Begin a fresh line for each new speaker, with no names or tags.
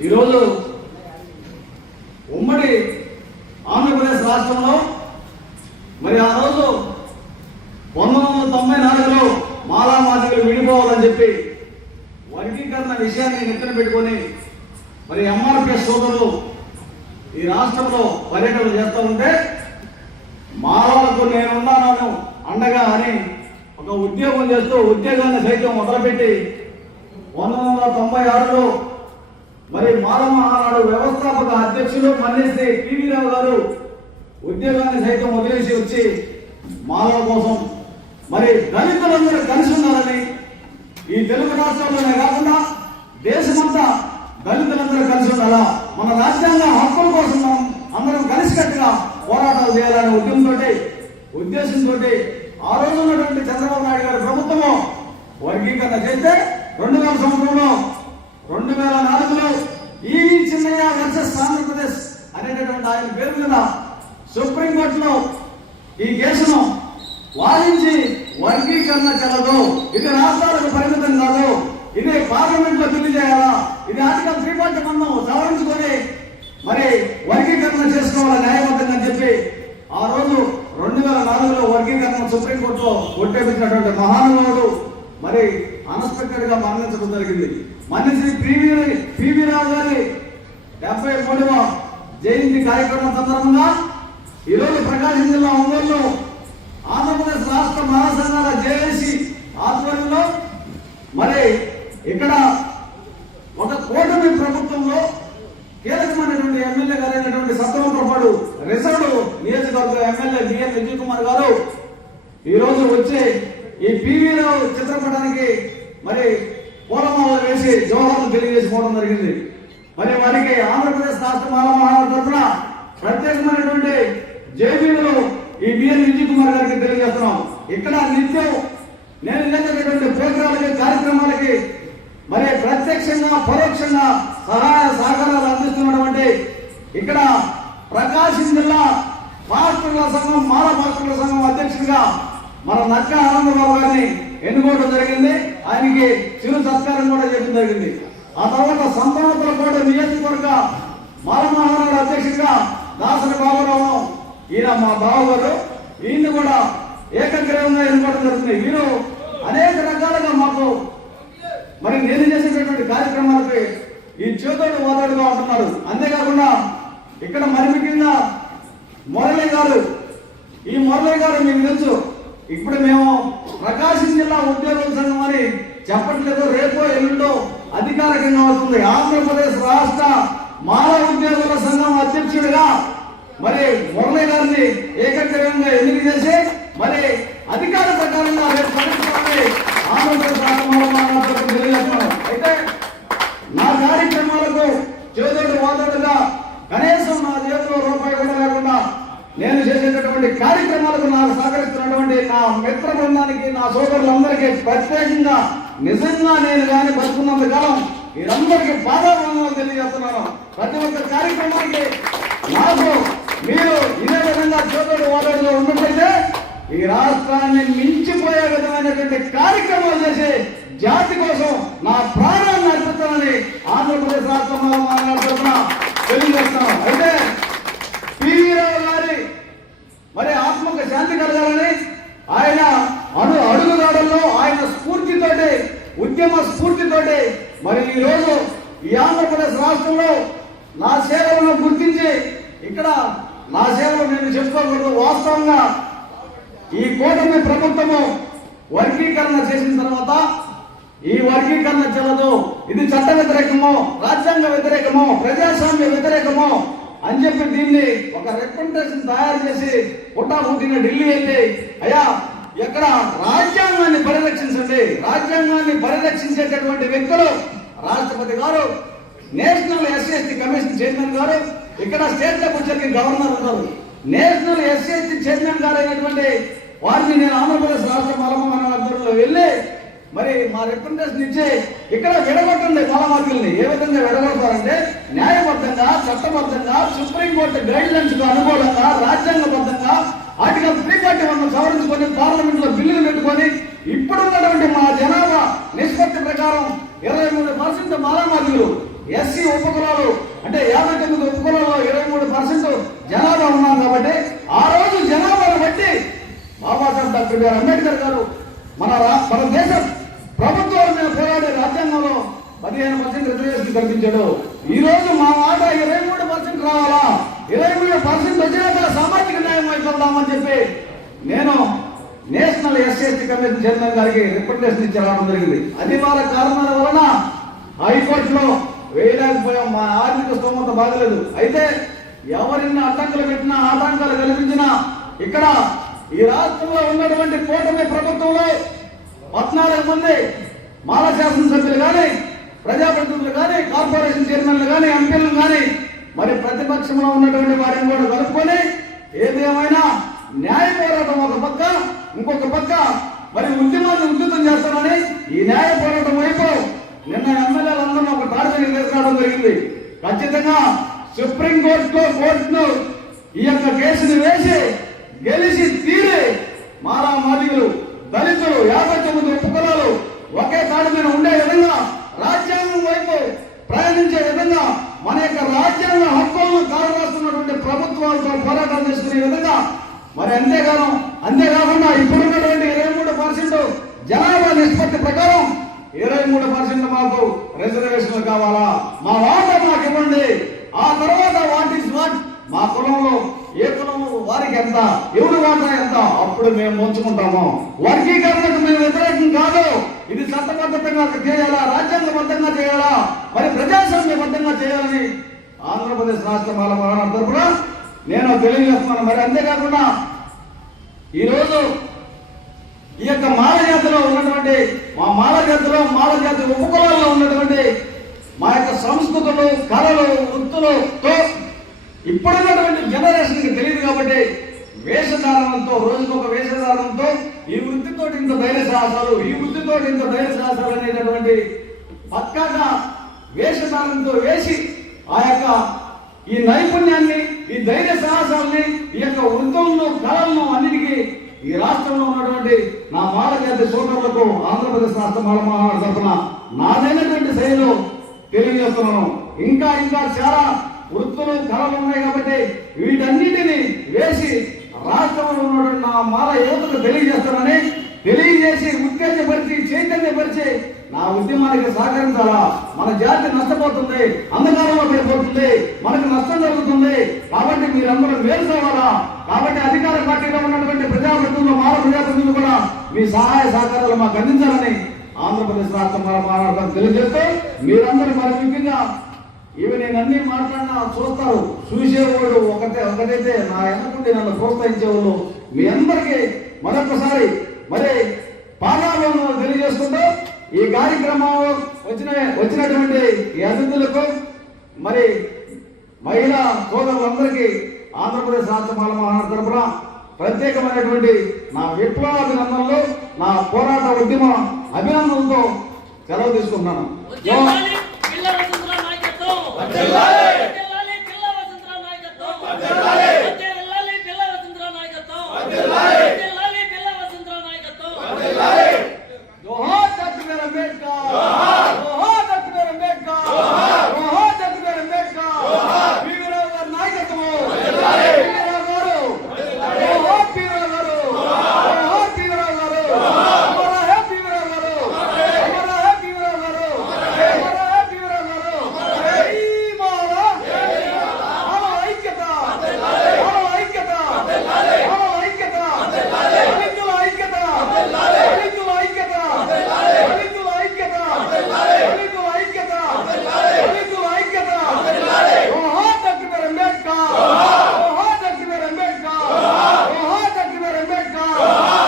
ఈరోజు ఉమ్మడి ఆంధ్రప్రదేశ్ రాష్ట్రంలో మరి ఆ రోజు పంతొమ్మిది వందల తొంభై నాలుగులో మాలామాదికలు విడిపోవాలని చెప్పి వర్గీకరణ విషయాన్ని నెత్తిన పెట్టుకొని మరి ఎంఆర్పిఎస్ సోదరులు ఈ రాష్ట్రంలో పర్యటన చేస్తూ ఉంటే మాలలకు నేనున్నాను అండగా అని ఒక ఉద్యోగం చేస్తూ ఉద్యోగాన్ని సైతం మొదలుపెట్టి పంతొమ్మిది వందల తొంభై ఆరులో మరి మాలమ ఆనాడు వ్యవస్థాపక అధ్యక్షులు మల్లేశ్రీ పివి రావు గారు ఉద్యోగాన్ని సైతం వదిలేసి వచ్చి మాలల కోసం మరి దళితులందరూ కలిసి ఉండాలని ఈ తెలుగు రాష్ట్రంలోనే కాకుండా దేశమంతా దళితులందరూ కలిసి ఉండాలా? మన రాజ్యాంగ హక్కుల కోసం అందరం కలిసికట్టుగా పోరాటాలు చేయాలనే ఉద్యమంతో ఉద్దేశంతో ఆ రోజు ఉన్నటువంటి చంద్రబాబు నాయుడు గారి ప్రభుత్వము వర్గీకరణ చేస్తే రెండు వేల సంవత్సరంలో రెండు వేల నాలుగులో ఈ చిన్నయ్య వర్సెస్ ఆంధ్రప్రదేశ్ అనేటటువంటి ఆయన పేరు మీద సుప్రీంకోర్టులో ఈ కేసును వాదించి వర్గీకరణ చెల్లదు ఇది రాష్ట్రాలకు పరిమితం కాదు. ఇది పార్లమెంట్లో బిల్లు చేయాలా? ఇది ఆర్టికల్ త్రీ పాయింట్ వన్ సవరించుకొని మరి వర్గీకరణ చేసుకోవాలి న్యాయబద్ధంగా అని చెప్పి ఆ రోజు రెండు వేల నాలుగులో వర్గీకరణ సుప్రీంకోర్టులో ఒట్టేపించినటువంటి మహానుభావుడు మరి అన్ఎక్స్పెక్టెడ్గా మరణించడం జరిగింది. మనిషి పివి పివి రావు గారి డెబ్బై మూడవ జయంతి కార్యక్రమం సందర్భంగా ఈరోజు ప్రకాశం జిల్లా ఒంగోలు ఆంధ్రప్రదేశ్ రాష్ట్ర మహాసంఘాల జేఏసీ ఆధ్వర్యంలో మరి ఇక్కడ ఒక కూటమి ప్రభుత్వంలో కీలకమైనటువంటి ఎమ్మెల్యే గారైనటువంటి సత్యవంతపాడు రిజర్వ్ నియోజకవర్గ ఎమ్మెల్యే బిఎన్ విజయ్ కుమార్ గారు ఈరోజు వచ్చే ఈ చిత్రపటానికి మరి పూలమాల వేసి జవహర్లు తెలియజేసుకోవడం జరిగింది. మరి వారికి ఆంధ్రప్రదేశ్ రాష్ట్ర మాలమహారాజు తరఫున ప్రత్యేకమైనటువంటి జైబీలు ఈ బిఎన్ విజయ్ కుమార్ గారికి తెలియజేస్తున్నాం. ఇక్కడ నిత్యం నేను నిలబెట్టినటువంటి ప్రోగ్రాలకి కార్యక్రమాలకి మరి ప్రత్యక్షంగా పరోక్షంగా సహాయ సహకారాలు అందిస్తున్నటువంటి ఇక్కడ ప్రకాశం జిల్లా పాస్టర్ల సంఘం మాల పాస్టర్ల సంఘం అధ్యక్షుడిగా మన నక్క ఆనందబాబు గారిని ఎన్నుకోవడం జరిగింది. ఆయనకి చిరు సత్కారం కూడా చేయడం జరిగింది. ఆ తర్వాత సంతానతుల కోట నియోజకవర్గ మాల అధ్యక్షుడిగా దాసరి బాబురావు ఈయన మా బావగారు ఈయన కూడా ఏకగ్రీవంగా ఎన్నుకోవడం జరుగుతుంది. వీరు అనేక రకాలుగా మాకు మరి నేను చేసేటటువంటి కార్యక్రమాలకి ఈ చేతోడు ఓదాడుగా ఉంటున్నారు. అంతేకాకుండా ఇక్కడ మరి ముఖ్యంగా మురళి గారు ఈ మురళి గారు మీకు తెలుసు ఇప్పుడు మేము ప్రకాశం జిల్లా ఉద్యోగుల సంఘం అని చెప్పట్లేదు. రేపో ఎల్లుండో అధికారికంగా అవుతుంది ఆంధ్రప్రదేశ్ రాష్ట్ర మాల ఉద్యోగుల సంఘం అధ్యక్షుడిగా మరి మురళి గారిని ఏకగ్రీవంగా ఎన్నిక చేసి మరి అధికార ప్రకారంగా రేపు పరీక్షలని ఆంధ్రప్రదేశ్ తెలియజేస్తున్నాం. అయితే నా కార్యక్రమాలకు చేదోడు వాదోడుగా కనీసం నా చేతిలో రూపాయి కూడా చేసేటటువంటి కార్యక్రమాలకు నాకు సహకరిస్తున్నటువంటి నా మిత్ర బృందానికి నా సోదరులందరికీ ప్రత్యేకంగా నిజంగా నేను కానీ బతుకున్నంత కాలం మీరందరికీ బాధాబంధనాలు తెలియజేస్తున్నాను. ప్రతి ఒక్క కార్యక్రమానికి నాకు మీరు ఇదే విధంగా చేదోడు వాడలో ఉన్నట్లయితే ఈ రాష్ట్రాన్ని మించిపోయే విధమైనటువంటి కార్యక్రమాలు చేసి జాతి కోసం నా ప్రాణాన్ని అర్పిస్తానని ఆంధ్రప్రదేశ్ రాష్ట్రంలో మాట్లాడుతున్నా తెలియజేస్తాను అయితే పివి రావు గారి మరి ఆత్మకు శాంతి కలగాలని ఆయన అడు అడుగుదాడల్లో ఆయన స్ఫూర్తితోటి ఉద్యమ స్ఫూర్తితోటి మరి ఈ రోజు ఈ ఆంధ్రప్రదేశ్ రాష్ట్రంలో నా సేవలను గుర్తించి ఇక్కడ నా సేవలు నేను చెప్పుకోకూడదు వాస్తవంగా ఈ కూటమి ప్రభుత్వము వర్గీకరణ చేసిన తర్వాత ఈ వర్గీకరణ చెల్లదు. ఇది చట్ట వ్యతిరేకము రాజ్యాంగ వ్యతిరేకము ప్రజాస్వామ్య వ్యతిరేకము అని చెప్పి దీన్ని ఒక రిప్రజెంటేషన్ తయారు చేసి పుట్టా పుట్టిన ఢిల్లీ వెళ్ళి అయ్యా ఎక్కడ రాజ్యాంగాన్ని పరిరక్షించండి. రాజ్యాంగాన్ని పరిరక్షించేటటువంటి వ్యక్తులు రాష్ట్రపతి గారు నేషనల్ ఎస్సీ కమిషన్ చైర్మన్ గారు ఇక్కడ స్టేట్ లెవెల్ గవర్నర్ ఉన్నారు. నేషనల్ ఎస్సీ చైర్మన్ గారు అయినటువంటి వారిని నేను ఆంధ్రప్రదేశ్ రాష్ట్ర మలమన వెళ్ళి మరి మా రిప్రజెంటేషన్ ఇచ్చే ఇక్కడ విడగొట్టండి మలమార్గుల్ని ఏ విధంగా విడగొడతారంటే న్యాయబద్ధంగా చట్టబద్ధంగా సుప్రీంకోర్టు గైడ్ లైన్స్కు అనుకూలంగా రాజ్యాంగబద్ధంగా ఆర్టికల్ త్రీ ఫార్టీ వన్ సవరించుకొని పార్లమెంట్లో బిల్లులు పెట్టుకొని ఇప్పుడు ఉన్నటువంటి మా జనాభా నిష్పత్తి ప్రకారం ఇరవై మూడు పర్సెంట్ మాలామార్గులు ఎస్సీ ఉపకులాలు అంటే యాభై తొమ్మిది ఉపకులాల్లో ఇరవై మూడు పర్సెంట్ జనాభా ఉన్నాం కాబట్టి ఆ రోజు జనాభాను బట్టి బాబాసాహెబ్ డాక్టర్ బిఆర్ అంబేద్కర్ గారు మన మన దేశం ప్రభుత్వం మీద పోరాడే రాజ్యాంగంలో పదిహేను పర్సెంట్ రిజర్వేషన్ కల్పించాడు. ఈ రోజు మా మాట ఇరవై మూడు పర్సెంట్ రావాలా? ఇరవై మూడు పర్సెంట్ వచ్చినాక సామాజిక న్యాయం అయిపోదామని చెప్పి నేను నేషనల్ ఎస్సీ కమిషన్ చైర్మన్ గారికి రిప్రజెంటేషన్ ఇచ్చి రావడం జరిగింది. అనివార్య కారణాల వలన హైకోర్టులో వేయలేకపోయాం. మా ఆర్థిక స్తోమత బాగలేదు. అయితే ఎవరిని అడ్డంకులు పెట్టినా ఆటంకాలు కల్పించినా ఇక్కడ ఈ రాష్ట్రంలో ఉన్నటువంటి కూటమి ప్రభుత్వంలో పద్నాలుగు మంది మాల శాసనసభ్యులు కానీ ప్రజాప్రతినిధులు కానీ కార్పొరేషన్ చైర్మన్లు కానీ ఎంపీలను కానీ మరి ప్రతిపక్షంలో ఉన్నటువంటి వారిని కూడా కలుపుకొని ఏదేమైనా న్యాయ పోరాటం ఒక పక్క ఇంకొక పక్క మరి ఉద్యమాన్ని ఉద్యుతం చేస్తానని ఈ న్యాయ పోరాటం వైపు నిన్న ఎమ్మెల్యేలందరూ ఒక టార్గెట్ తీసుకురావడం జరిగింది. ఖచ్చితంగా సుప్రీం కోర్టులో కోర్టును ఈ యొక్క కేసుని వేసి గెలిచి తీరి మారా మాదిగులు దళితులు యాభై తొమ్మిది ఉపకులాలు ఒకే తాడు మీద ఉండే విధంగా రాజ్యాంగం వైపు ప్రయాణించే విధంగా మన యొక్క రాజ్యాంగ హక్కులను కాలరాస్తున్నటువంటి ప్రభుత్వాలతో పోరాటం చేసుకునే విధంగా మరి అంతేగాను అంతేకాకుండా ఇప్పుడున్నటువంటి ఇరవై మూడు పర్సెంట్ జనాభా నిష్పత్తి ప్రకారం ఇరవై మూడు పర్సెంట్ మాకు రిజర్వేషన్లు కావాలా? మా వాటా మాకు ఇవ్వండి. ఆ తర్వాత వాట్ ఇస్ వాట్? మా కులంలో ఏ కులము వారికి ఎంత? ఎవరి వాటా ఎంత? అప్పుడు మేము ముంచుకుంటాము వర్గీకరణకు మేము వ్యతిరేకం కాదు. ఇది చట్టబద్ధంగా చేయాలా? రాజ్యాంగబద్ధంగా చేయాలా? మరి ప్రజాస్వామ్యబద్ధంగా చేయాలని ఆంధ్రప్రదేశ్ రాష్ట్ర మాల తరఫున నేను తెలియజేస్తున్నాను. మరి అంతేకాకుండా ఈరోజు ఈ యొక్క మాల జాతిలో ఉన్నటువంటి మా మాల జాతిలో మాల జాతి ఉపకులాల్లో ఉన్నటువంటి మా యొక్క సంస్కృతులు కళలు వృత్తులతో ఇప్పుడున్నటువంటి జనరేషన్కి తెలియదు కాబట్టి వేషధారణతో రోజుకొక వేషధారణతో ఈ వృత్తితో ఇంత ధైర్య సాహసాలు ఈ వృత్తితో ఇంత ధైర్య సాహసాలు అనేటటువంటి పక్కాగా వేషధారణతో వేసి ఆ యొక్క ఈ నైపుణ్యాన్ని ఈ ధైర్య సాహసాలని ఈ యొక్క వృత్తులను కళలను అన్నిటికీ ఈ రాష్ట్రంలో ఉన్నటువంటి నా మాలజాతి సోదరులకు ఆంధ్రప్రదేశ్ రాష్ట్ర మాల మహానాడు తరఫున నాదైనటువంటి శైలిలో తెలియజేస్తున్నాను. ఇంకా ఇంకా చాలా వృత్తులు కళలు ఉన్నాయి కాబట్టి వీటన్నిటిని వేసి రాష్ట్రంలో ఉన్నటువంటి నా మాల యువతకు తెలియజేస్తానని తెలియజేసి ఉత్తేజపరిచి చైతన్యపరిచి నా ఉద్యమానికి సహకరించాలా? మన జాతి నష్టపోతుంది అంధకారంలో పడిపోతుంది మనకు నష్టం జరుగుతుంది. కాబట్టి మీరందరూ మేలు కావాలా కాబట్టి అధికార పార్టీలో ఉన్నటువంటి ప్రజాప్రతినిధులు మాల ప్రజాప్రతినిధులు కూడా మీ సహాయ సహకారాలు మాకు అందించాలని ఆంధ్రప్రదేశ్ రాష్ట్ర మాల మహారాష్ట్ర మీరందరూ మరి ముఖ్యంగా ఇవి నేను అన్ని మాట్లాడినా చూస్తారు. చూసేవాడు ఒకటే ఒకటైతే నా వెనకుండి నన్ను ప్రోత్సహించేవాళ్ళు మీ అందరికీ మరొకసారి మరి పాదాలను తెలియజేసుకుంటూ ఈ కార్యక్రమం వచ్చిన వచ్చినటువంటి ఈ అతిథులకు మరి మహిళా సోదరులందరికీ ఆంధ్రప్రదేశ్ రాష్ట్ర పాలన తరఫున ప్రత్యేకమైనటువంటి నా విప్లవ అభినందనలు నా పోరాట ఉద్యమ అభినందనలతో సెలవు తీసుకుంటున్నాను.
Até